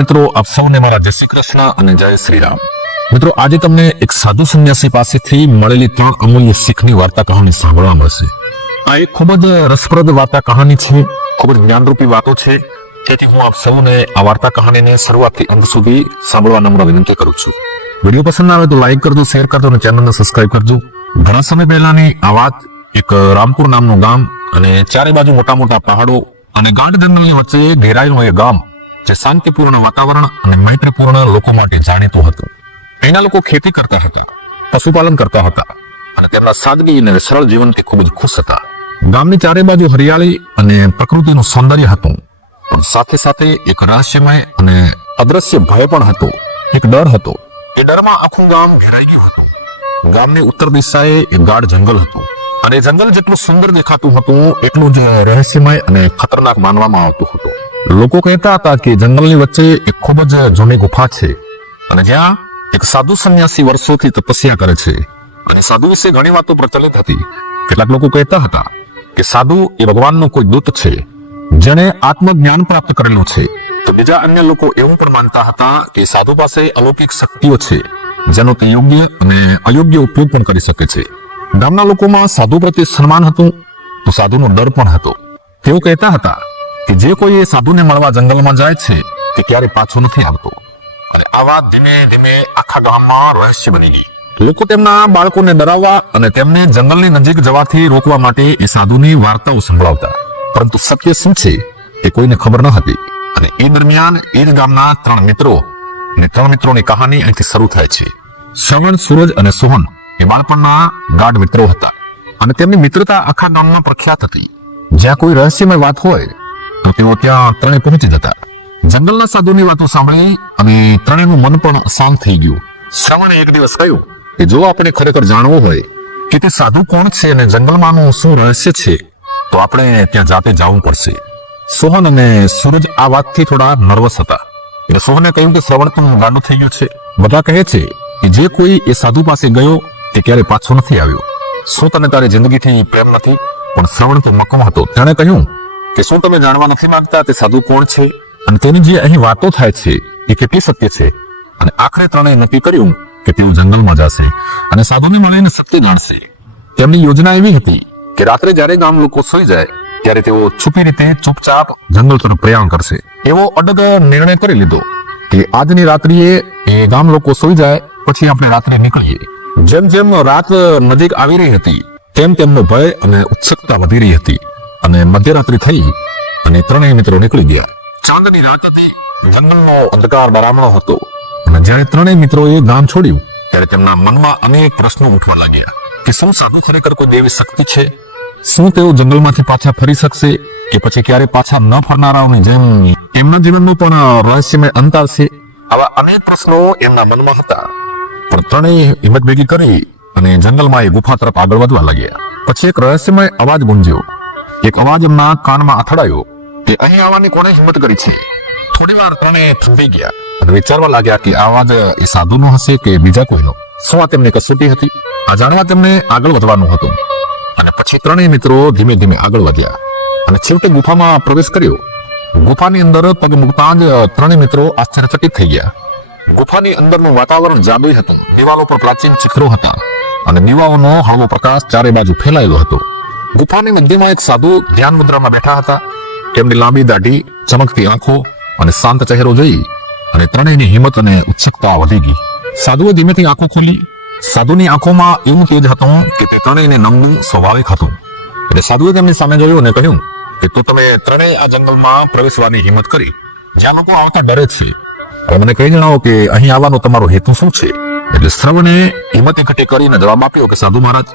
મિત્રો આપ સૌને મારા જય શ્રી કૃષ્ણ અને જય શ્રી રામ. મિત્રો આજે તમને એક સાધુ સંન્યાસી પાસેથી મળેલી 3 અમૂલ્ય શીખની વાર્તા કહાની સાંભળવા મળશે. આ એક ખૂબ જ રસપ્રદ વાર્તા કહાની છે, ખૂબ જ જ્ઞાનરૂપી વાતો છે. તેથી હું આપ સૌને આ વાર્તા કહાનીને શરૂઆતથી અંત સુધી સાંભળવા નમ્ર વિનંતી કરું છું. વિડીયો પસંદ આવે તો લાઈક કરજો, શેર કરજો અને ચેનલને સબસ્ક્રાઇબ કરજો. ઘણા સમય પહેલાની આ વાત એક રામપુર નામનું ગામ અને ચારે બાજુ મોટા મોટા પહાડો અને ગાઢ જંગલની વચ્ચે ઘેરાયેલું એ ગામ જે શાંતિપૂર્ણ વાતાવરણ અને મૈત્રીપૂર્ણ લોકો માટે જાણીતું હતું. અહીંના લોકો ખેતી કરતા હતા, પશુપાલન કરતા હતા અને તેમના સાદગી અને સરળ જીવનથી ખૂબ જ ખુશ હતા. ગામની ચારે બાજુ હરિયાળી અને પ્રકૃતિનું સૌંદર્ય હતું, પણ સાથે સાથે એક રહસ્યમય અને અદ્રશ્ય ભય પણ હતો, એક ડર હતો. એ ડરમાં આખું ગામ ઘેરાઈ ગયું હતું. ગામની ઉત્તર દિશાએ એક ગાઢ જંગલ હતું અને જંગલ જેટલું સુંદર દેખાતું હતું એટલું જ રહસ્યમય અને ખતરનાક માનવામાં આવતું હતું. લોકો કહેતા હતા કે જંગલની વચ્ચે એક ખૂબ જ જૂની ગુફા છે અને જ્યાં એક સાધુ સંન્યાસી વર્ષોથી તપસ્યા કરે છે. અને સાધુ વિશે ઘણી વાતો પ્રચલિત હતી. કેટલાક લોકો કહેતા હતા કે સાધુ એ ભગવાનનો કોઈ દૂત છે જેણે આત્મજ્ઞાન પ્રાપ્ત કરેલું છે. તો બીજા અન્ય લોકો એવું પણ માનતા હતા કે સાધુ પાસે અલૌકિક શક્તિઓ છે જેનો તે યોગ્ય અને અયોગ્ય ઉપયોગ પણ કરી શકે છે. ગામના લોકોમાં સાધુ પ્રત્યે સન્માન હતું તો સાધુનો ડર પણ હતો. તેઓ કહેતા હતા કે જે કોઈ એ સાધુને મળવા જંગલમાં જાય છે તે ક્યારેય પાછો નથી આવતો. અને આ વાત ધીમે ધીમે આખા ગામમાં રહસ્ય બની ગઈ. લોકો તેમના બાળકોને ડરાવવા અને તેમને જંગલની નજીક જવાથી રોકવા માટે એ સાધુની વાર્તાઓ સંભળાવતા, પરંતુ સત્ય શું છે એ કોઈને ખબર ન હતી. અને એ દરમિયાન એ જ ગામના 3 મિત્રો અને 3 મિત્રોની કહાની અહીંથી શરૂ થાય છે. શ્રવણ, સૂરજ અને સોહન એ બાળપણના ગાઢ મિત્રો હતા અને તેમની મિત્રતા આખા ગામમાં પ્રખ્યાત હતી. જ્યાં કોઈ રહસ્યમય વાત હોય તો તેઓ ત્યાં ત્રણે પહોંચી જતા. જંગલના સાધુની વાતો સાંભળી અને ત્રણેયનું મન પણ શાંત થઈ ગયું. શ્રવણે એક દિવસ કહ્યું કે જો આપણે ખરેખર જાણવું હોય કે તે સાધુ કોણ છે અને જંગલમાંનું શું રહસ્ય છે તો આપણે ત્યાં જાતે જવું પડશે. સોહન અને સૂરજ આ વાતથી થોડા નર્વસ હતા. એટલે સોહને કહ્યું કે શ્રવણ તો ગાંડો થઈ ગયો છે. બધા કહે છે કે જે કોઈ એ સાધુ પાસે ગયો તે ક્યારે પાછો નથી આવ્યો. શું તને તારી જિંદગીથી પ્રેમ નથી? પણ શ્રવણ તો મક્કમ હતો. તેણે કહ્યું કે શું તમે જાણવા નથી માંગતા તે સાધુ કોણ છે અને તેની જે અહીં વાતો થાય છે એ કેટલી સત્ય છે? અને આખરે ત્રણેય નક્કી કર્યું કે તેઓ જંગલમાં જશે અને સાધુને મળીને સત્ય જાણશે. તેમની યોજના એવી હતી કે રાત્રે જ્યારે ગામ લોકો સૂઈ જાય ત્યારે તેઓ છુપી રીતે ચૂપચાપ જંગલ તરફ પ્રયાણ કરશે. એવો અડગ નિર્ણય કરી લીધો કે આજની રાત્રિએ એ ગામ લોકો સૂઈ જાય પછી આપણે રાત્રે નીકળીએ. જેમ જેમ રાત નજીક આવી રહી હતી તેમ તેમનો ભય અને ઉત્સુકતા વધી રહી હતી અને મધ્યરાત્રિ થઈ અને ત્રણેય મિત્રો નીકળી ગયા. ચાંદની રાત હતી, જંગલનો અંધકાર ડરામણો હતો અને જ્યારે ત્રણેય મિત્રોએ ગામ છોડ્યું ત્યારે તેમના મનમાં અનેક પ્રશ્નો ઉઠવા લાગ્યા કે શું સાધુ ખરેખર કોઈ દેવી શક્તિ છે? શું તેઓ જંગલમાંથી પાછા ફરી શકશે કે પછી ક્યારે પાછા ન ફરનારાઓની જેમ એમના જીવનનું પણ રહસ્યમય અંત આવશે? આવા અનેક પ્રશ્નો એમના મનમાં હતા. પણ ત્રણેય હિંમત ભેગી કરી અને જંગલમાં એ ગુફા તરફ આગળ વધવા લાગ્યા. પછી એક રહસ્યમય અવાજ ગુંજ્યો. એક અવાજ એમના કાનમાં અથડાયો કે અહીં આવવાની કોણે હિંમત કરી છે? થોડીવાર ત્રણેય થંભી ગયા અને વિચારવા લાગ્યા કે આ અવાજ એ સાધુનો હશે કે બીજા કોઈનો. શું આ તેમની કસોટી હતી? આ જાણવા તેમને આગળ વધવાનું હતું. અને પછી ત્રણેય મિત્રો ધીમે ધીમે આગળ વધ્યા અને છેવટે ગુફામાં પ્રવેશ કર્યો. ગુફાની અંદર પગ મૂકતા જ ત્રણેય મિત્રો આશ્ચર્યચકિત થઈ ગયા. ગુફાની અંદરનું વાતાવરણ જાદુઈ હતું. દિવાલો પર પ્રાચીન ચિત્રો હતા અને દીવાઓનો હળવો પ્રકાશ ચારે બાજુ ફેલાયેલો હતો. ગુફાની મધ્યમાં એક સાધુ ધ્યાન મુદ્રામાં બેઠા હતા. તેમની લાંબી દાઢી, ચમકતી આંખો અને શાંત ચહેરો જોઈ અને ત્રણેયની હિંમત અને ઉત્સુકતા વધી ગઈ. સાધુએ ધીમેથી આંખો ખોલી. સાધુની આંખોમાં એવું તેજ હતું કે તે ત્રણેયને નમવું સ્વાભાવિક હતું. એટલે સાધુએ તેમની સામે જોયું અને કહ્યું કે તો તમે ત્રણેય આ જંગલમાં પ્રવેશવાની હિંમત કરી જ્યાં લોકો આવતા ડરે છે. હવે મને કહી જણાવો કે અહીં આવવાનો તમારો હેતુ શું છે? એટલે શ્રવણે હિંમત એકઠી કરીને જવાબ આપ્યો કે સાધુ મહારાજ,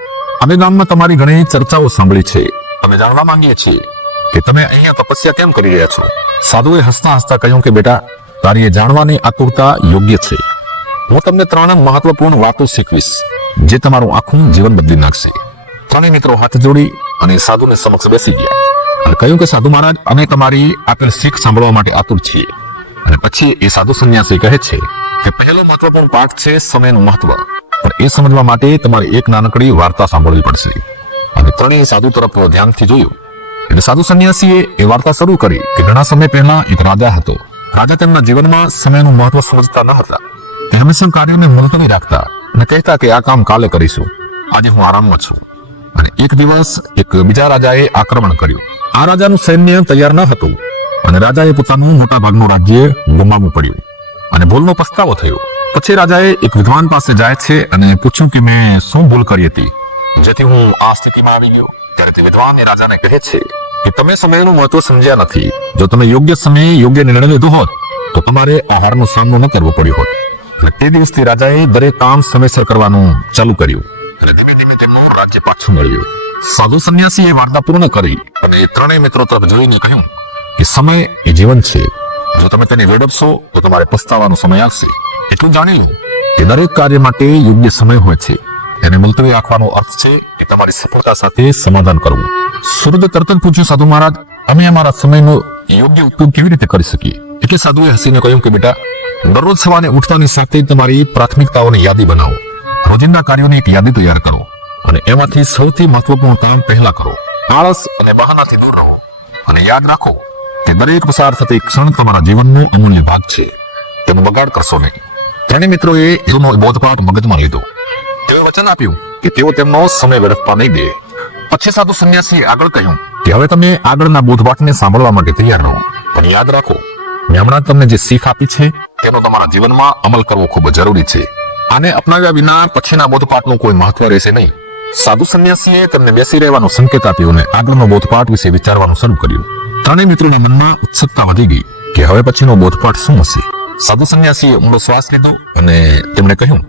અમે ગામમાં તમારી ઘણી ચર્ચાઓ સાંભળી છે. અમે જાણવા માંગીએ છીએ કે તમે અહીંયા તપસ્યા કેમ કરી રહ્યા છો? સાધુએ હસતા હસતા કહ્યું કે બેટા, તારી એ જાણવાની આતુરતા યોગ્ય છે. હું તમને 3 મહત્વપૂર્ણ વાતો શીખવીશ જે તમારું આખું જીવન બદલી નાખશે. ત્રણેય મિત્રો હાથ જોડી અને સાધુને સમક્ષ બેસી ગયા અને કહ્યું કે સાધુ મહારાજ, અમે તમારી આપેલ શીખ સાંભળવા માટે આતુર છીએ. અને પછી એ સાધુ સંન્યાસી કહે છે કે પહેલો મહત્વપૂર્ણ પાઠ છે સમયનું મહત્વ. પણ એ સમજવા માટે તમારે એક નાનકડી વાર્તા સાંભળવી પડશે. અને ત્રણેય સાધુ તરફ ધ્યાનથી જોયું એટલે સાધુ સંન્યાસીએ એ વાર્તા શરૂ કરી કે ઘણા સમય પહેલા એક રાજા હતો રાજા તેમના જીવનમાં સમયનું મહત્વ સમજતા ન હતા. તે હંમેશા કાર્યોને મુલતવી રાખતા અને કહેતા કે આ કામ કાલે કરીશું, આજે હું આરામમાં છું. અને એક દિવસ એક બીજા રાજાએ આક્રમણ કર્યું. આ રાજાનું સૈન્ય તૈયાર ન હતું અને રાજાએ પોતાનું મોટા ભાગનું રાજ્ય ગુમાવવું પડ્યું અને ભૂલનો પસ્તાવો થયો. પછી રાજાએ એક વિદ્વાન પાસે જાય છે અને પૂછ્યું કે મેં શું ભૂલ કરી હતી જેથી હું આ સ્થિતિમાં આવી ગયો. ત્યારે તે વિદ્વાન એ રાજાને કહે છે કે તમે સમયનું મહત્વ સમજ્યા નથી. જો તમે યોગ્ય સમયે યોગ્ય નિર્ણય લીધો હોત તો તમારે આ હારનો સામનો ન કરવો પડ્યો હોત. અને તે દિવસથી રાજાએ દરેક કામ સમયસર કરવાનું ચાલુ કર્યું અને ધીમે ધીમે તેમનું રાજ્ય પાછું મળ્યું. સાધુ સંન્યાસી એ વાર્તા પૂર્ણ કરી અને ત્રણેય મિત્રો તરફ જોઈને કહ્યું કે સમય એ જીવન છે. જો તમે તેને વેડફશો તો તમારે પસ્તાવાનો સમય આવશે. એટલું જાણી લો કે દરેક કાર્ય માટે યોગ્ય સમય હોય છે. એને મુલતવી રાખવાનો અર્થ છે કે તમારી સફળતા સાથે સમાધાન કરવું. સૂરજે તરત જ પૂછ્યું, સાધુ મહારાજ, અમે અમારા સમયનો યોગ્ય ઉપયોગ કેવી રીતે કરી શકીએ? એટલે સાધુએ હસીને કહ્યું કે બેટા, દરરોજ સવારે ઉઠતાની સાથે તમારી પ્રાથમિકતાઓની યાદી બનાવો. રોજિંદા કાર્યોની એક યાદી તૈયાર કરો અને એમાંથી સૌથી મહત્વપૂર્ણ કામ પહેલા કરો. આળસ અને બહાનાથી દૂર રહો અને યાદ રાખો કે દરેક પસાર થતી ક્ષણ તમારા જીવનનો અમૂલ્ય ભાગ છે. તેનો બગાડ કરશો નહીં. ત્રણેય મિત્રોએ એનો બોધપાઠ મગજમાં લીધો. તેઓએ વચન આપ્યું કે તેઓ તેમનો સમય વેડફવા નહીં દે. પછી સાધુ સંન્યાસીએ આગળ કહ્યું કે હવે તમે આગળના બોધપાઠને સાંભળવા માટે તૈયાર રહો, પણ યાદ રાખો મેં હમણાં તમને જે શીખ આપી છે તેનો તમારા જીવનમાં અમલ કરવો ખૂબ જરૂરી છે. આને અપનાવ્યા વિના પછીના બોધપાઠનું કોઈ મહત્વ રહેશે નહીં. સાધુ સંન્યાસીએ તેમને બેસી રહેવાનો સંકેત આપ્યો અને આગળનો બોધપાઠ વિશે વિચારવાનું શરૂ કર્યું. ત્રણેય મિત્રોના મનમાં ઉત્સુકતા વધી ગઈ કે હવે પછીનો બોધપાઠ શું હશે. સાધુ સંન્યાસીએ ઊંડો શ્વાસ લીધો અને તેમણે કહ્યું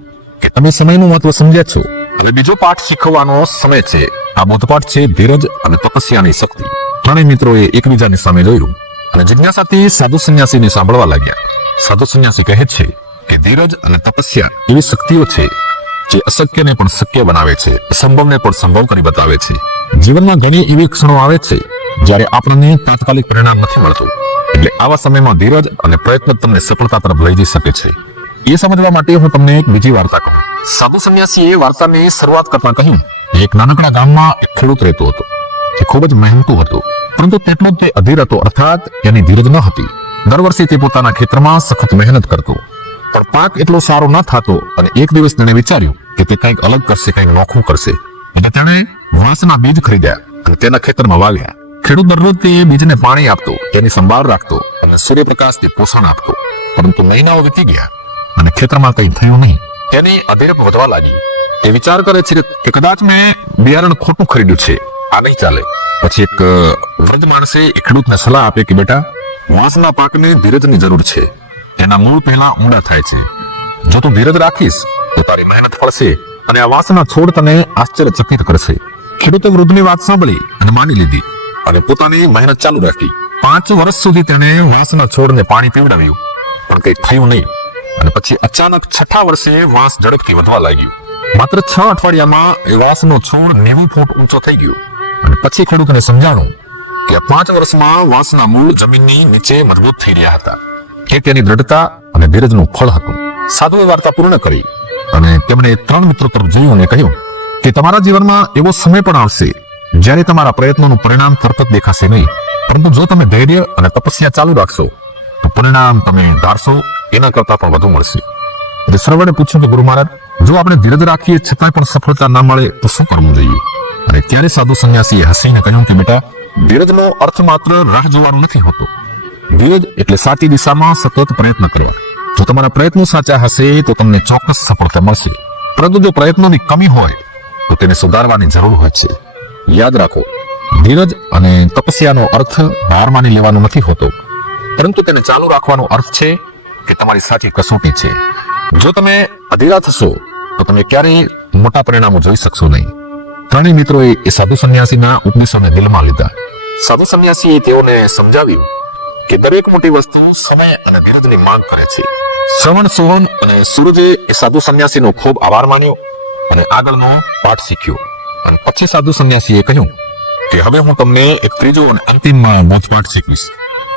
કે તમે સમયનું મહત્વ સમજ્યા છો. હવે બીજો પાઠ શીખવાનો સમય છે. આ બોધપાઠ છે ધીરજ અને તપસ્યાની શક્તિ. ત્રણેય મિત્રોએ એકબીજાની સામે જોયું અને જિજ્ઞાસાથી સાધુ સંન્યાસીને સાંભળવા લાગ્યા. સાધુ સંન્યાસી કહે છે કે ધીરજ અને તપસ્યા એવી શક્તિઓ છે જે અશક્યને પણ શક્ય બનાવે છે, અસંભવને પણ સંભવ કરી બતાવે છે. જીવનમાં ઘણી એવી ક્ષણો આવે છે જ્યારે આપણને તાત્કાલિક પરિણામ નથી મળતું. એટલે આવા સમયમાં ધીરજ અને પ્રયત્ન તમને સફળતા તરફ લઈ જઈ શકે છે. એ સમજવા માટે હું તમને એક બીજી વાર્તા કહું. સાધુ સંન્યાસીએ વાર્તાની શરૂઆત કરતા કહ્યું, એક નાનકડા ગામમાં એક ખેડૂત રહેતો હતો. જે ખૂબ જ મહેનતુ હતો, પરંતુ તેટલો જ તે અધીર હતો, અર્થાત એની ધીરજ ન હતી. દર વર્ષે તે પોતાના ખેતરમાં સખત મહેનત કરતો, પણ પાક એટલો સારો ન થતો અને એક દિવસ તેણે વિચાર્યું કે તે કંઈક અલગ કરશે, કંઈક નોખું કરશે. એટલે તેણે વાંસના બીજ ખરીદ્યા અને તેના ખેતરમાં વાવ્યા. ખેડૂત દરરોજ તે બીજને પાણી આપતો, તેની સંભાળ રાખતો અને સૂર્યપ્રકાશથી પોષણ આપતો. પરંતુ મહિનાઓ વીતી ગયા અને ખેતરમાં કંઈ થયું નહીં. તેની અધીરપ વધવા લાગી. તે વિચાર કરે છે કે કદાચ મેં બિયારણ ખોટું ખરીદ્યું છે, આ નહીં ચાલે. પછી એક વૃદ્ધ માણસે એક ખેડૂતને સલાહ આપે કે બેટા, વાંસના પાકને ધીરજની જરૂર છે. એના મૂળ પહેલા ઊંડા થાય છે. જો તું ધીરજ રાખીશ તો તારી મહેનત ફળશે અને આ વાંસના છોડ તને આશ્ચર્યચકિત કરશે. ખેડૂતે વૃદ્ધની વાત સાંભળી અને માની લીધી અને પોતાની મહેનત ચાલુ રાખી. 5 વર્ષ સુધી તેણે વાંસના છોડને પાણી પીવડાવ્યું, પણ કંઈ થયું નહીં. અને પછી અચાનક 6થા વર્ષે વાંસ ઝડપથી વધવા લાગ્યું. માત્ર 6 અઠવાડિયામાં એ વાંસનો છોડ 90 ફૂટ ઊંચો થઈ ગયો. અને પછી ખેડૂતને સમજાણું કે 5 વર્ષમાં વાંસના મૂળ જમીનની નીચે મજબૂત થઈ રહ્યા હતા. એ તેની દ્રઢતા અને ધીરજનું ફળ હતું. સાધુએ વાર્તા પૂર્ણ કરી અને તેમણે 3 મિત્રો તરફ જોયું અને કહ્યું કે તમારા જીવનમાં એવો સમય પણ આવશે જ્યારે તમારા પ્રયત્નોનું પરિણામ તરત જ દેખાશે નહીં, પરંતુ જો તમે ધૈર્ય અને તપસ્યા ચાલુ રાખશો તો પરિણામ તમે ધારશો એના કરતા પણ વધુ મળશે. એટલે શ્રવણે પૂછ્યું કે ગુરુ મહારાજ, જો આપણે ધીરજ રાખીએ છતાં પણ સફળતા ના મળે તો શું કરવું જોઈએ? અને ત્યારે સાધુ સંન્યાસીએ હસીને કહ્યું કે બેટા, ધીરજનો અર્થ માત્ર રાહ જોવાનો નથી હોતો. ધીરજ એટલે સાચી દિશામાં સતત પ્રયત્ન કરવા. જો તમારા પ્રયત્નો સાચા હશે તો તમને ચોક્કસ સફળતા મળશે, પરંતુ જો પ્રયત્નોની કમી હોય તો તેને સુધારવાની જરૂર હોય છે. યાદ રાખો, ધીરજ અને તપસ્યાનો અર્થ હાર માની લેવાનો નથી હોતો, પરંતુ તેને ચાલુ રાખવાનો અર્થ છે કે તમારી સાચી કસોટી છે. જો તમે અધીરા થશો તો તમે ક્યારેય મોટા પરિણામો જોઈ શકશો નહીં. ત્રણેય મિત્રોએ એ સાધુ સંન્યાસીના ઉપદેશોને દિલમાં લીધા. સાધુ સંન્યાસીએ તેઓને સમજાવ્યું કે દરેક મોટી વસ્તુ સમય અને ધીરજની માંગ કરે છે. શ્રવણ, સોહન અને સૂરજે એ સાધુ સંન્યાસીનો ખૂબ આભાર માન્યો અને આગળનો પાઠ શીખ્યો. અને પછી સાધુ સંન્યાસીએ કહ્યું કે હવે હું તમને એક ત્રીજો અને અંતિમ બોધપાઠ શીખવીશ,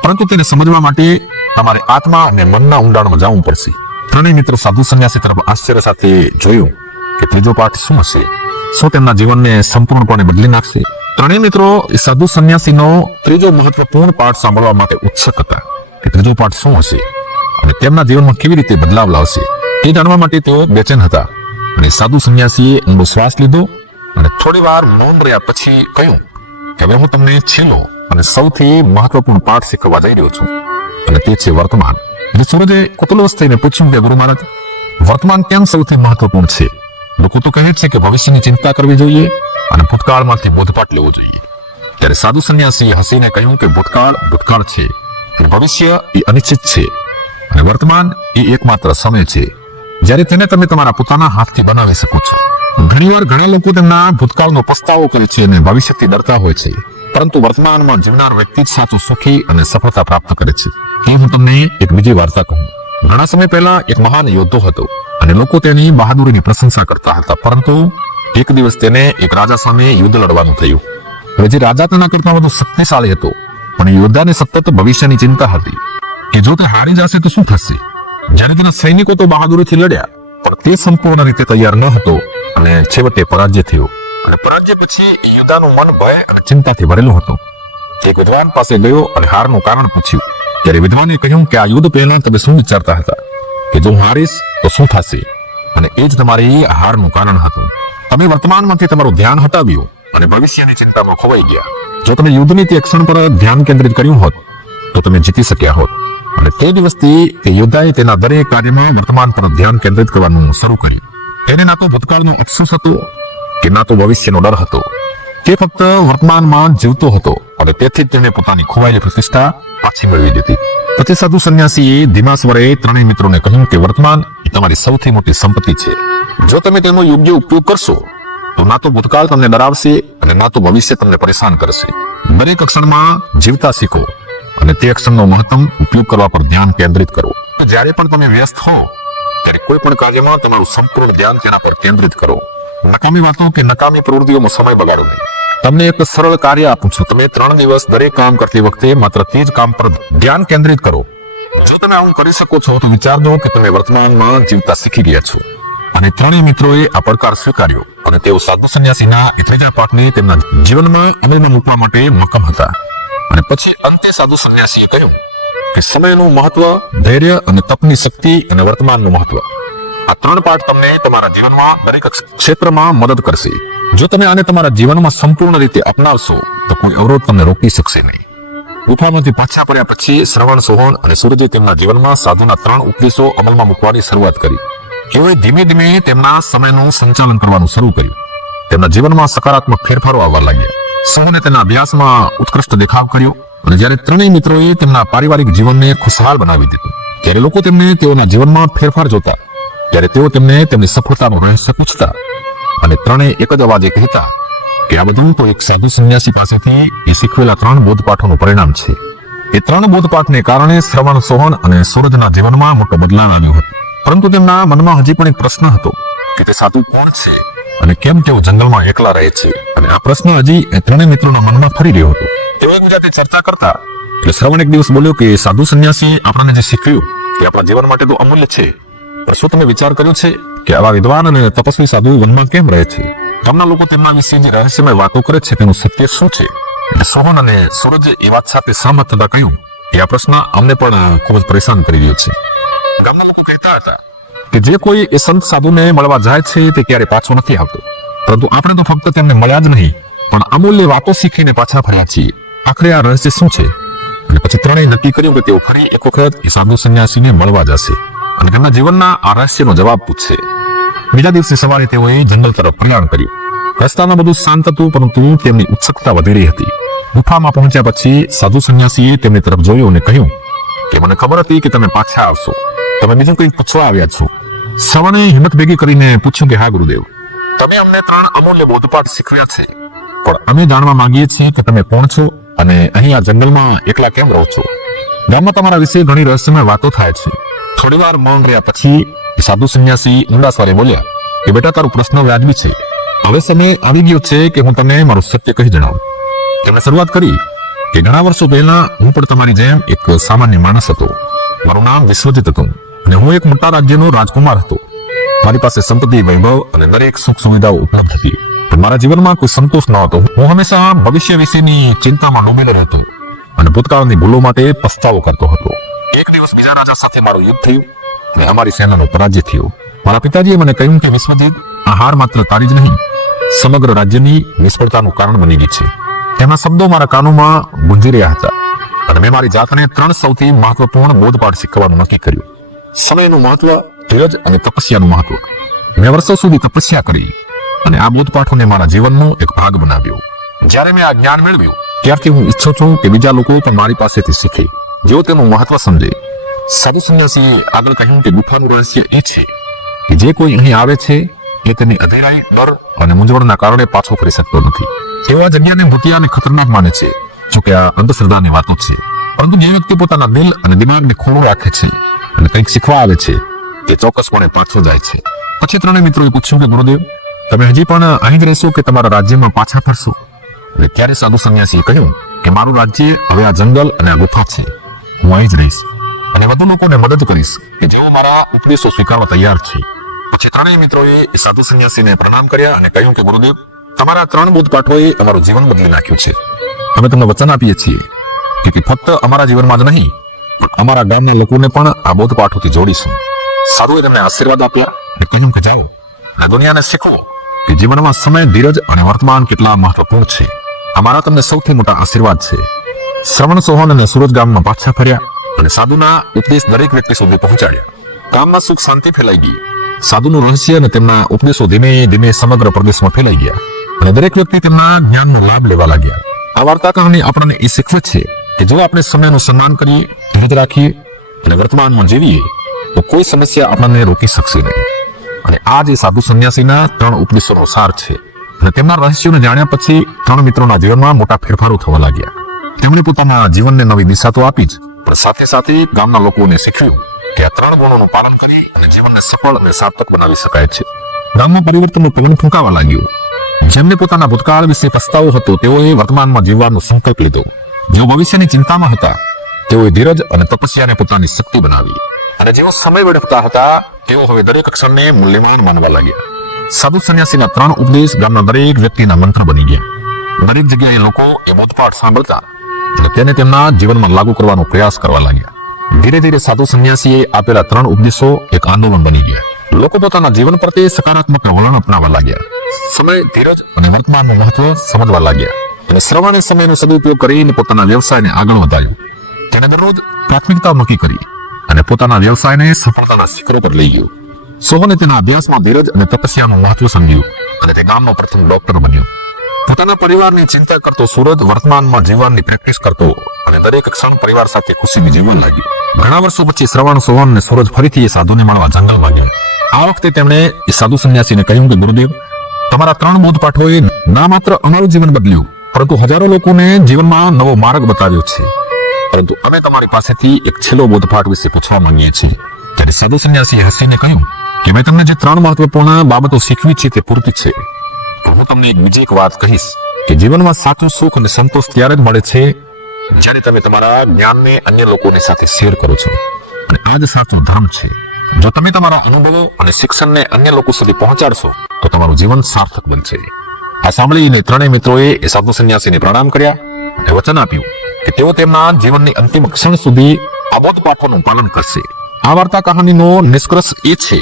પરંતુ તેને સમજવા માટે તમારે આત્મા અને મનના ઊંડાણમાં જવું પડશે. ત્રણેય મિત્રો સાધુ સંન્યાસી તરફ આશ્ચર્ય સાથે જોયું કે ત્રીજો પાઠ શું હશે? શું તેમના જીવનને સંપૂર્ણપણે બદલી નાખશે? ત્રણેય મિત્રો સાધુ સંન્યાસીનો ત્રીજો મહત્વપૂર્ણ પાઠ સાંભળવા માટે ઉત્સુક હતા. કે ત્રીજો પાઠ શું હશે અને તેમના જીવનમાં કેવી રીતે બદલાવ લાવશે તે જાણવા માટે તેઓ બેચેન હતા. અને સાધુ સંન્યાસીએ ઊંડો શ્વાસ લીધો અને થોડી વાર મૌન રહ્યા પછી કહ્યું કે હવે હું તમને છેલ્લો અને સૌથી મહત્વપૂર્ણ પાઠ શીખવવા જઈ રહ્યો છું અને તે છે વર્તમાન. એટલે સૂરજે કુતૂહલ થઈને પૂછ્યું કે ગુરુ મહારાજ, વર્તમાન કેમ સૌથી મહત્વપૂર્ણ છે? લોકો તો કહે છે કે ભવિષ્યની ચિંતા કરવી જોઈએ અને ભૂતકાળમાંથી બોધપાઠ લેવો જોઈએ. ત્યારે સાધુ સંન્યાસીએ હસીને કહ્યું કે ભૂતકાળ ભૂતકાળ છે અને ભવિષ્ય એ અનિશ્ચિત છે અને વર્તમાન એ એકમાત્ર સમય છે જ્યારે તેને તમે તમારા પોતાના હાથથી બનાવી શકો છો. ઘણીવાર ઘણા લોકો તેમના ભૂતકાળનો પસ્તાવો કરે છે અને ભવિષ્યથી ડરતા હોય છે, પરંતુ વર્તમાનમાં જીવનાર વ્યક્તિ જ સાચો સુખી અને સફળતા પ્રાપ્ત કરે છે. એ હું તમને એક બીજી વાર્તા કહું. ઘણા સમય પહેલા એક મહાન યોદ્ધો હતો અને લોકો તેની બહાદુરીની પ્રશંસા કરતા હતા, પરંતુ એક દિવસ તેને એક રાજા સામે યુદ્ધ લડવાનું થયું. હવે જે રાજા તેના કરતા વધુ શક્તિશાળી હતો, પણ યોદ્ધાને સતત ભવિષ્યની ચિંતા હતી કે જો તે હારી જશે તો શું થશે. જ્યારે તેના સૈનિકો તો બહાદુરીથી લડ્યા, પણ તે સંપૂર્ણ રીતે તૈયાર ન હતો અને છેવટે પરાજય થયો. અને પરાજય પછી યોદ્ધાનું મન ભય અને ચિંતાથી ભરેલું હતું. એક વિદ્વાન પાસે ગયો અને હારનું કારણ પૂછ્યું. ત્યારે વિદ્વાને કહ્યું કે આ યુદ્ધ પહેલા તમે શું વિચારતા હતા કે જો હું હારીશ તો શું થશે, અને એ જ તમારી હારનું કારણ હતું. તમે વર્તમાનમાંથી તમારું ધ્યાન હટાવ્યું અને ભવિષ્યની ચિંતામાં ખોવાઈ ગયા. જો તમે યુદ્ધની તે ક્ષણ પર ધ્યાન કેન્દ્રિત કર્યું હોત તો તમે જીતી શક્યા હોત. અને તે દિવસથી તે યોદ્ધાએ તેના દરેક કાર્યમાં વર્તમાન પર ધ્યાન કેન્દ્રિત કરવાનું શરૂ કર્યું. તેને ના તો ભૂતકાળનો અફસોસ હતો કે ના તો ભવિષ્યનો ડર હતો. તે ફક્ત વર્તમાનમાં જીવતો હતો અને તેથી જ તેને પોતાની ખોવાયેલી પ્રતિષ્ઠા પાછી મેળવી દીધી. પછી સાધુ સંન્યાસીએ ધીમા સ્વરે ત્રણેય મિત્રોને કહ્યું કે વર્તમાન એ તમારી સૌથી મોટી સંપત્તિ છે. જો તમે તેનો યોગ્ય ઉપયોગ કરશો તો ના તો ભૂતકાળ તમને ડરાવશે અને ના તો ભવિષ્ય તમને પરેશાન કરશે. દરેક ક્ષણમાં જીવતા શીખો અને તે ક્ષણનો મહત્તમ ઉપયોગ કરવા પર ધ્યાન કેન્દ્રિત કરો. જ્યારે પણ તમે વ્યસ્ત હો ત્યારે કોઈ પણ કાર્યમાં તમારું સંપૂર્ણ ધ્યાન તેના પર કેન્દ્રિત કરો. નકામી વાતો કે નકામી પ્રવૃત્તિઓમાં સમય બગાડો નહીં. તમને એક સરળ કાર્ય આપું છું. તમે 3 દિવસ દરેક કામ કરતી વખતે માત્ર તે જ કામ પર ધ્યાન કેન્દ્રિત કરો. જો તમે આવું કરી શકો છો તો વિચારજો કે તમે વર્તમાનમાં જીવતા શીખી ગયા છો. અને ત્રણેય મિત્રોએ આ પડકાર સ્વીકાર્યો અને તેઓ સાધુ સંન્યાસીના એ ત્રીજા પાઠને તેમના જીવનમાં અમલમાં મૂકવા માટે મક્કમ હતા. અને પછી અંતે સાધુ સંન્યાસીએ કહ્યું કે સમયનું મહત્વ, ધૈર્ય અને તપની શક્તિ અને વર્તમાનનું મહત્વ, આ 3 પાઠ તમને તમારા જીવનમાં દરેક ક્ષેત્રમાં મદદ કરશે. જો તમે આને તમારા જીવનમાં સંપૂર્ણ રીતે અપનાવશો તો કોઈ અવરોધ તમને રોકી શકશે નહીં. ગુફામાંથી પાછા પડ્યા પછી શ્રવણ, સોહન અને સૂરજે તેમના જીવનમાં સાધુના 3 ઉપદેશો અમલમાં મૂકવાની શરૂઆત કરી. તેઓએ ધીમે ધીમે તેમના સમયનું સંચાલન કરવાનું શરૂ કર્યું. તેમના જીવનમાં સકારાત્મક ફેરફારો આવવા લાગ્યા. સૌને તેના અભ્યાસમાં ઉત્કૃષ્ટ દેખાવ કર્યો અને જ્યારે ત્રણેય મિત્રોએ તેમના પારિવારિક જીવનને ખુશહાલ બનાવી દીધું ત્યારે લોકો તેમને તેઓના જીવનમાં ફેરફાર જોતા. ત્યારે તેઓ તેમને તેમની સફળતાનું રહસ્ય પૂછતા અને ત્રણેય એક જ અવાજે કહેતા કે આ બધું તો એક સાધુ સંન્યાસી પાસેથી એ શીખવેલા 3 બોધપાઠોનું પરિણામ છે. એ 3 બોધપાઠને કારણે શ્રવણ, સોહન અને સૂરજના જીવનમાં મોટો બદલાવ આવ્યો હતો. પરંતુ તેમના મનમાં હજી પણ એક પ્રશ્ન હતો કે તે સાધુ કોણ છે અને કેમ તેઓ જંગલમાં એકલા રહે છે. અને આ પ્રશ્ન હજી એ ત્રણેય મિત્રોના મનમાં ફરી રહ્યો હતો. તેઓ એકબીજાથી ચર્ચા કરતા એટલે શ્રવણ એક દિવસ બોલ્યો કે સાધુ સંન્યાસી આપણને જે શીખવ્યું તે આપણા જીવન માટે તો અમૂલ્ય છે, પણ શું તમે વિચાર કર્યો છે કે આવા વિદ્વાન અને તપસ્વી સાધુ વનમાં કેમ રહે છે? ગામના લોકો તેમના વિશે જે રહસ્યમય વાતો કરે છે તેનું સત્ય શું છે? સોહન અને સૂરજ એ વાત સાથે સહમત થતા કહ્યું કે આ પ્રશ્ન અમને પણ ખૂબ જ પરેશાન કરી રહ્યો છે. ગામના લોકો કહેતા હતા કે જે કોઈ એ સંત સાધુને મળવા જાય છે તે ક્યારે પાછો નથી આવતો, પરંતુ આપણે તો ફક્ત તેમને મળ્યા જ નહીં પણ અમૂલ્ય વાતો શીખીને પાછા ફર્યા છીએ. આખરે આ રહસ્ય શું છે? અને પછી ત્રણેય નક્કી કર્યું કે તેઓ ફરી એક વખત એ સાધુ સંન્યાસીને મળવા જશે અને તેમના જીવનના આ રહસ્યનો જવાબ પૂછશે. બીજા દિવસે સવારે તેઓએ જંગલ તરફ પ્રયાણ કર્યું. રસ્તામાં બધું શાંત હતું, પરંતુ તેમની ઉત્સુકતા વધી રહી હતી. ગુફામાં પહોંચ્યા પછી સાધુ સંન્યાસીએ તેમની તરફ જોયું અને કહ્યું કે મને ખબર હતી કે તમે પાછા આવશો. તમે બીજું કંઈક પૂછવા આવ્યા છો? શ્રવણે હિંમત ભેગી કરીને પૂછ્યું કે હા ગુરુદેવ, તમે અમને 3 અમૂલ્ય બોધપાઠ શીખવ્યા છે, પણ અમે જાણવા માંગીએ છીએ કે તમે કોણ છો અને અહીં આ જંગલમાં એકલા કેમ રહો છો? ગામમાં તમારા વિશે ઘણી રહસ્યમય વાતો થાય છે. થોડી વાર મૌન રહ્યા પછી સાધુ સંન્યાસી ઊંડા સ્વરે બોલ્યા કે બેટા, તારો પ્રશ્ન વ્યાજબી છે. હવે સમય આવી ગયો છે કે હું તમને મારું સત્ય કહી જણાવું. તેમણે શરૂઆત કરી કે ઘણા વર્ષો પહેલા હું પણ તમારી જેમ એક સામાન્ય માણસ હતો. મારું નામ વિશ્વજીત હતું અને હું એક મોટા રાજ્યનો રાજકુમાર હતો. મારી પાસે સંપત્તિ, વૈભવ અને દરેક સુખ સુવિધાઓ ઉપલબ્ધ હતી, પણ મારા જીવનમાં કોઈ સંતોષ ન હતો. હું હંમેશા ભવિષ્ય વિશેની ચિંતામાં ડૂબેલો રહેતો અને ભૂતકાળની ભૂલો માટે પસ્તાવો કરતો હતો. એક દિવસ બીજા રાજા સાથે મારું યુદ્ધ થયું અને અમારી સેનાનો પરાજય થયો. મારા પિતાજીએ મને કહ્યું કે વિશ્વજીત, આ હાર માત્ર તારી જ નહીં, સમગ્ર રાજ્યની નિષ્ફળતાનું કારણ બની ગઈ છે. તેમના શબ્દો મારા કાનોમાં ગુંજી રહ્યા હતા અને મેં મારી જાતને 3 સૌથી મહત્વપૂર્ણ બોધપાઠ શીખવાનું નક્કી કર્યું. સમયનું મહત્વ, ધીરજ અને તપસ્યાનું મહત્વ. મેં વર્ષો સુધી તપસ્યા કરી અને આ બોધપાઠોને મારા જીવનનો એક ભાગ બનાવ્યો. જ્યારે મેં આ જ્ઞાન મેળવ્યું ત્યારથી હું ઈચ્છું છું કે બીજા લોકો પણ મારી પાસેથી શીખે, જેઓ તેનું મહત્વ સમજે. સાધુ સંન્યાસીએ આગળ કહ્યું કે ગુફાનું રહસ્ય એ છે કે જે કોઈ અહીં આવે છે એ તેની અધેરાઈ, ડર અને મૂંઝવણના કારણે પાછો ફરી શકતો નથી. તેઓ આ જગ્યાને ભૂતિયા અને ખતરનાક માને છે, જોકે આ અંધશ્રદ્ધાની વાતો છે. પરંતુ જે વ્યક્તિ પોતાના દિલ અને દિમાગને ખુલ્લું રાખે છે અને કંઈક શીખવા આવે છે તે ચોક્કસપણે પાછો જાય છે. પછી 3 મિત્રોએ પૂછ્યું કે ગુરુદેવ, તમે હજી પણ અહીં જ રહેશો કે તમારા રાજ્યમાં પાછા ફરશો? અને ત્યારે સાધુ સંન્યાસીએ કહ્યું કે મારું રાજ્ય હવે આ જંગલ અને આ ગુફા છે. હું અહીં જ રહીશ અને વધુ લોકોને મદદ કરીશ કે જેઓ મારા ઉપદેશો સ્વીકારવા તૈયાર છે. પછી 3 મિત્રોએ સાધુ સંન્યાસીને પ્રણામ કર્યા અને કહ્યું કે ગુરુદેવ, તમારા 3 બોધપાઠોએ અમારું જીવન બદલી નાખ્યું છે. અમે તમને વચન આપીએ છીએ કે ફક્ત અમારા જીવનમાં જ નહીં પણ અમારા ગામના લોકોને પણ આ બોધપાઠોથી જોડીશું. સાધુએ તેમને આશીર્વાદ આપ્યા અને કહ્યું કે જાઓ અને દુનિયાને શીખવો કે જીવનમાં સમય, ધીરજ અને વર્તમાન કેટલા મહત્વપૂર્ણ છે. અમારા તમને સૌથી મોટા આશીર્વાદ છે. શ્રવણ, સોહન અને સુરજ ગામમાં પાછા ફર્યા અને સાધુના ઉપદેશ દરેક વ્યક્તિ સુધી પહોંચાડ્યા. ગામમાં સુખ શાંતિ ફેલાઈ ગઈ. સાધુનું રહસ્ય અને તેમના ઉપદેશો ધીમે ધીમે સમગ્ર પ્રદેશમાં ફેલાઈ ગયા અને દરેક વ્યક્તિ તેમના જ્ઞાનનો લાભ લેવા લાગ્યા. આ વાર્તા કહાની આપણને એ શીખવે છે કે જો આપણે સમયનું સન્માન કરીએ, ધીરજ રાખીએ અને વર્તમાનમાં જીવીએ તો કોઈ સમસ્યા આપણને રોકી શકશે નહીં. અને આ જે સાધુ સંન્યાસીના 3 ઉપદેશોનો સાર છે. અને તેમના રહસ્યોને જાણ્યા પછી 3 મિત્રોના જીવનમાં મોટા ફેરફારો થવા લાગ્યા. તેમણે પોતાના જીવનને નવી દિશા તો આપી જ, પણ સાથે સાથે ગામના લોકોને શીખવ્યું કે આ 3 ગુણોનું પાલન કરી અને જીવનને સફળ અને સાર્થક બનાવી શકાય છે. ગામમાં પરિવર્તનનું પવન ફૂંકાવા લાગ્યું. જેમને પોતાના ભૂતકાળ વિશે પસ્તાવો હતો તેઓએ વર્તમાનમાં જીવવાનો સંકલ્પ લીધો. જેઓ ભવિષ્યની ચિંતામાં હતા તેઓએ ધીરજ અને તપસ્યાને પોતાની શક્તિ બનાવી. અને જેઓ સમય વેડફતા હતા તેઓ હવે દરેક ક્ષણને મૂલ્યવાન માનવા લાગ્યા. સાધુ સંન્યાસીના 3 ઉપદેશ ગામના દરેક વ્યક્તિના મંત્ર બની ગયા. દરેક જગ્યાએ લોકો એ બોધપાઠ સાંભળતા અને તેને તેમના જીવનમાં લાગુ કરવાનો પ્રયાસ કરવા લાગ્યા. ધીરે ધીરે સાધુ સંન્યાસીએ આપેલા 3 ઉપદેશો એક આંદોલન બની ગયા. લોકો પોતાના જીવન પ્રત્યે સકારાત્મક વલણ અપનાવવા લાગ્યા. સમય, ધીરજ અને વર્તમાનનું મહત્વ સમજવા લાગ્યા અને શ્રવણે સમયનો સદુપયોગ કરીને પોતાના વ્યવસાયને આગળ વધાર્યો. તેને દરરોજ પ્રાથમિકતાઓ નક્કી કરી અને પોતાના વ્યવસાયને સફળતાના શિખરો પર લઈ ગયો. સોહને તેના અભ્યાસમાં ધીરજ અને તપસ્યાનું મહત્વ સમજ્યું અને તે ગામનો પ્રથમ ડોક્ટર બન્યો. પોતાના પરિવારની ચિંતા કરતો સૂરજ વર્તમાનમાં જીવનની પ્રેક્ટિસ કરતો અને દરેક ક્ષણ પરિવાર સાથે ખુશીથી જીવવા લાગ્યો. ઘણા વર્ષો પછી શ્રવણ, સોહન અને સૂરજ ફરીથી એ સાધુને મળવા જંગલમાં ગયા. આ વખતે તેમણે એ સાધુ સંન્યાસીને કહ્યું કે ગુરુદેવ, તમારા 3 બોધપાઠોએ ના માત્ર અમારું જીવન બદલ્યું પરંતુ હજારો લોકોને જીવનમાં નવો માર્ગ બતાવ્યો છે. પરંતુ અમે તમારી પાસેથી એક છેલ્લો બોધપાઠ વિશે પૂછવા માંગીએ છીએ. ત્યારે સાધુ સંન્યાસીએ હસીને કહ્યું કે મેં તમને જે 3 મહત્વપૂર્ણ બાબતો શીખવી છે તે પૂરતી છે. તો હું તમને બીજી એક વાત કહીશ કે જીવનમાં સાચું સુખ અને સંતોષ ત્યારે જ મળે છે જ્યારે તમે તમારા જ્ઞાનને અન્ય લોકોની સાથે શેર કરો છો. અને આ જ સાચો ધર્મ છે. જો તમે તમારા અનુભવો અને શિક્ષણને અન્ય લોકો સુધી પહોંચાડશો તો તમારું જીવન સાર્થક બનશે. આ સાંભળીને 3 મિત્રોએ એ સાધુ સંન્યાસીને પ્રણામ કર્યા અને વચન આપ્યું કે તેઓ તેમના જીવનની અંતિમ ક્ષણ સુધી આ બોધપાઠોનું પાલન કરશે. આ વાર્તા કહાનીનો નિષ્કર્ષ એ છે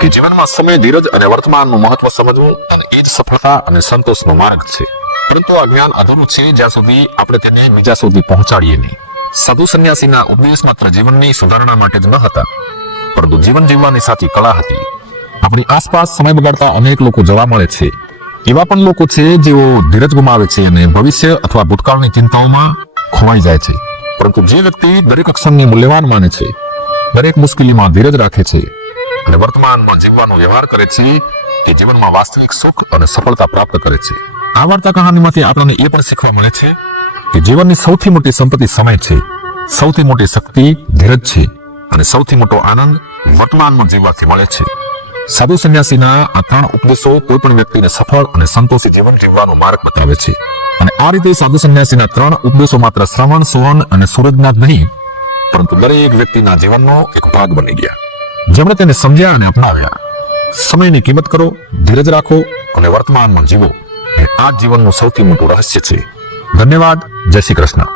કે જીવનમાં સમય, ધીરજ અને વર્તમાનનું મહત્વ સમજવું અને એ જ સફળતા અને સંતોષનો માર્ગ છે. પરંતુ આ જ્ઞાન અધૂરું છે જ્યાં સુધી આપણે તેને બીજા સુધી પહોંચાડીએ નહીં. સાધુ સંન્યાસીના ઉપદેશ માત્ર જીવનની સુધારણા માટે જ ન હતા પરંતુ જીવન જીવવાની સાચી કળા હતી. આપણી આસપાસ સમય બગાડતા અનેક લોકો જોવા મળે છે. એવા પણ લોકો છે જેઓ ધીરજ ગુમાવે છે અને ભવિષ્ય અથવા ભૂતકાળની ચિંતાઓમાં ખોવાઈ જાય છે. પરંતુ જે વ્યક્તિ દરેક ક્ષણને મૂલ્યવાન માને છે, દરેક મુશ્કેલીમાં ધીરજ રાખે છે અને વર્તમાનમાં જીવવાનો વ્યવહાર કરે છે તે જીવનમાં વાસ્તવિક સુખ અને સફળતા પ્રાપ્ત કરે છે. આ વાર્તા કહાનીમાંથી આપણને એ પણ શીખવા મળે છે કે જીવનની સૌથી મોટી સંપત્તિ સમય છે, સૌથી મોટી શક્તિ ધીરજ છે અને સૌથી મોટો આનંદ વર્તમાનમાં જીવવાથી મળે છે. સાધુ સંન્યાસીના આ 3 ઉપદેશો કોઈ પણ વ્યક્તિને સફળ અને સંતોષી જીવન જીવવાનો માર્ગ બતાવે છે. અને આ રીતે સાધુ સંન્યાસીના 3 ઉપદેશો માત્ર શ્રવણ, સોહન અને સૂરજના જ નહીં પરંતુ દરેક વ્યક્તિના જીવનનો એક ભાગ બની ગયા. જેમણે તેને સમજ્યા અને અપનાવ્યા. સમયની કિંમત કરો, ધીરજ રાખો અને વર્તમાનમાં જીવો. આ જીવનનું સૌથી મોટું રહસ્ય છે. ધન્યવાદ. જય શ્રી કૃષ્ણ.